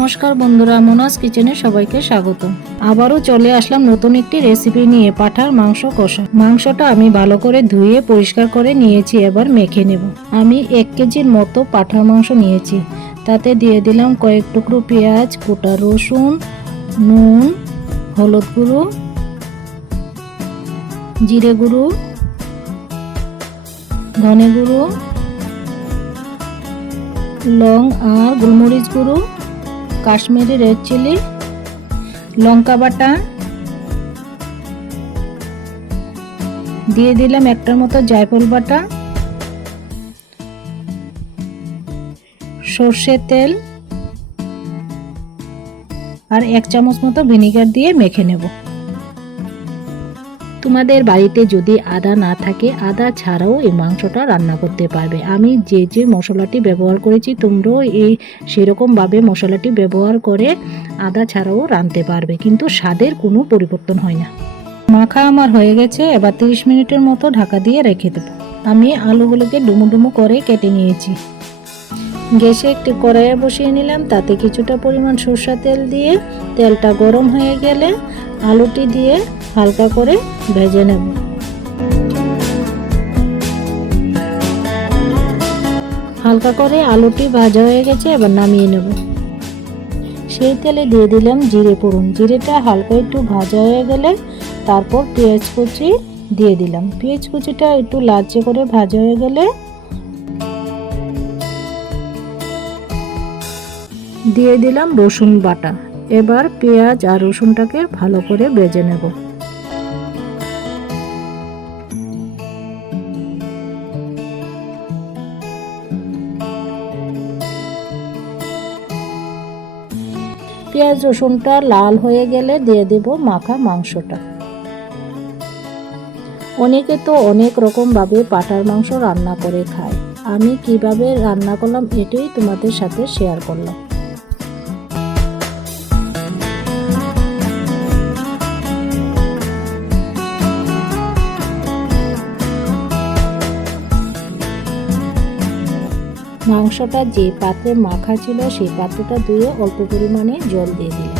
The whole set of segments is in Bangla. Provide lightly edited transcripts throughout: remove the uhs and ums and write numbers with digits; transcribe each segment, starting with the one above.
নমস্কার বন্ধুরা, মোনাস কিচেনে সবাইকে স্বাগত। আবারও চলে আসলাম নতুন একটি রেসিপি নিয়ে, পাঁঠার মাংস কষা। মাংসটা আমি ভালো করে ধুয়ে পরিষ্কার করে নিয়েছি, এবার মেখে নেব। আমি 1 কেজির মতো পাঁঠার মাংস নিয়েছি। তাতে দিয়ে দিলাম কয়েক টুকরো পেঁয়াজ, গোটা রসুন, নুন, হলুদ গুঁড়ো, জিরে গুঁড়ো, ধনে গুঁড়ো, লং আর গোলমরিচ গুঁড়ো, কাশ্মীরি রেড চিলি, লঙ্কা বাটা, দিয়ে দিলাম একটার মতো জায়ফল বাটা, সর্ষের তেল আর 1 চামচ মতো ভিনেগার দিয়ে মেখে নেব। তোমাদের বাড়িতে যদি আদা না থাকে, আদা ছাড়াও এই মাংসটা রান্না করতে পারবে। আমি যে মশলাটি ব্যবহার করেছি, তোমরাও সেরকমভাবে মশলাটি ব্যবহার করে আদা ছাড়াও রাঁধতে পারবে, কিন্তু স্বাদের কোনো পরিবর্তন হয় না। মাখা আমার হয়ে গেছে, এবার 30 মিনিটের মতো ঢাকা দিয়ে রেখে দেবো। আমি আলুগুলোকে ডুমো ডুমো করে কেটে নিয়েছি। গ্যাসে একটি কড়াইয়ে বসিয়ে নিলাম, তাতে কিছুটা পরিমাণ সরষের তেল দিয়ে তেলটা গরম হয়ে গেলে আলুটি দিয়ে হালকা করে ভেজে নেব। হালকা করে আলুটি ভাজা হয়ে গেছে, এবার নামিয়ে নেব। সেই তেলে দিয়ে দিলাম জিরে ফোড়ন। জিরেটা হালকা একটু ভাজা হয়ে গেলে তারপর পেঁয়াজ কুচি দিয়ে দিলাম। পেঁয়াজ কুচিটা একটু লালচে করে ভাজা হয়ে গেলে দিয়ে দিলাম রসুন বাটা। এবার পেঁয়াজ আর রসুনটাকে ভালো করে ভেজে নেব। পেঁয়াজ রসুনটা লাল হয়ে গেলে দিয়ে দেব মাখা মাংসটা। অনেকে তো অনেক রকম ভাবে পাঁঠার মাংস রান্না করে খায়। আমি কিভাবে রান্না করলাম এটাই তোমাদের সাথে শেয়ার করলাম। মাংসটা যে পাত্রে মাখা ছিল সেই পাত্রটা ধুয়ে অল্প পরিমাণে জল দিয়ে দিলাম।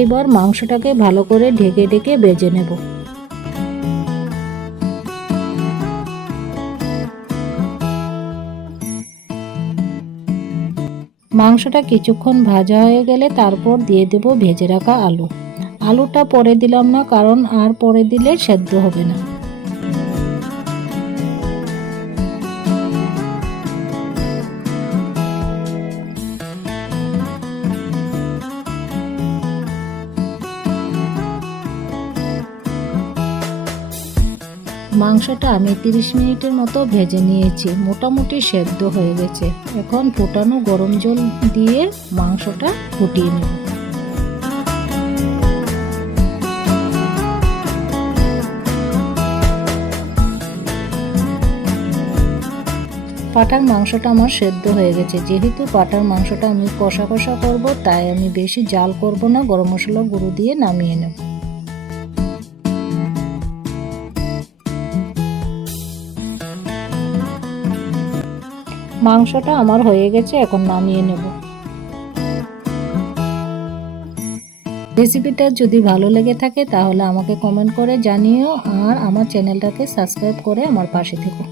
এবার মাংসটাকে ভালো করে ঢেকে ঢেকে ভেজে নেব। মাংসটা কিছুক্ষণ ভাজা হয়ে গেলে তারপর দিয়ে দেব ভেজে রাখা আলু। আলুটা পরে দিলাম না, কারণ আর পরে দিলে সেদ্ধ হবে না। মাংসটা আমি 30 মিনিটের মতো ভেজে নিয়েছি, মোটামুটি সেদ্ধ হয়ে গেছে। এখন ফুটানো গরম জল দিয়ে মাংসটা ফুটিয়ে নেব। পাঁঠার মাংসটা আমার সেদ্ধ হয়ে গেছে। যেহেতু পাঁঠার মাংসটা আমি কষা কষা করব, তাই আমি বেশি জাল করব না, গরম মশলা গুঁড়ো দিয়ে নামিয়ে নেব। মাংসটা আমার হয়ে গেছে, এখন নামিয়ে নেব। রেসিপিটা যদি ভালো লেগে থাকে তাহলে আমাকে কমেন্ট করে জানিও, আর আমার চ্যানেলটাকে সাবস্ক্রাইব করে আমার পাশে থেকো।